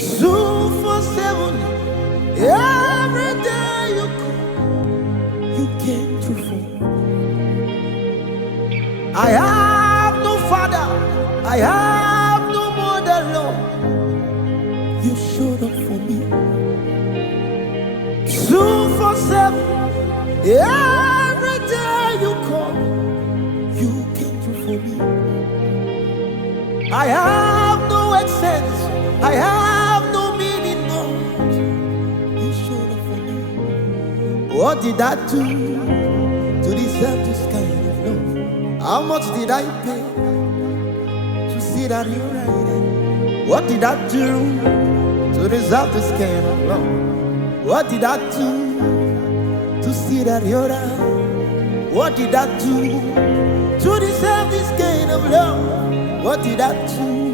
247. Every day you come, you came through for me. I have no father, I have no mother, Lord. You showed up for me. 247. Every day you come, you came through for me. I have no essence, I have no meaning, Lord. You showed up for me. What did I do to deserve this kind of love? How much did I pay to see that you're right? What did I do to deserve this kind of love? What did I do to see that you're right? What did I do to deserve this kind of love? What did I do?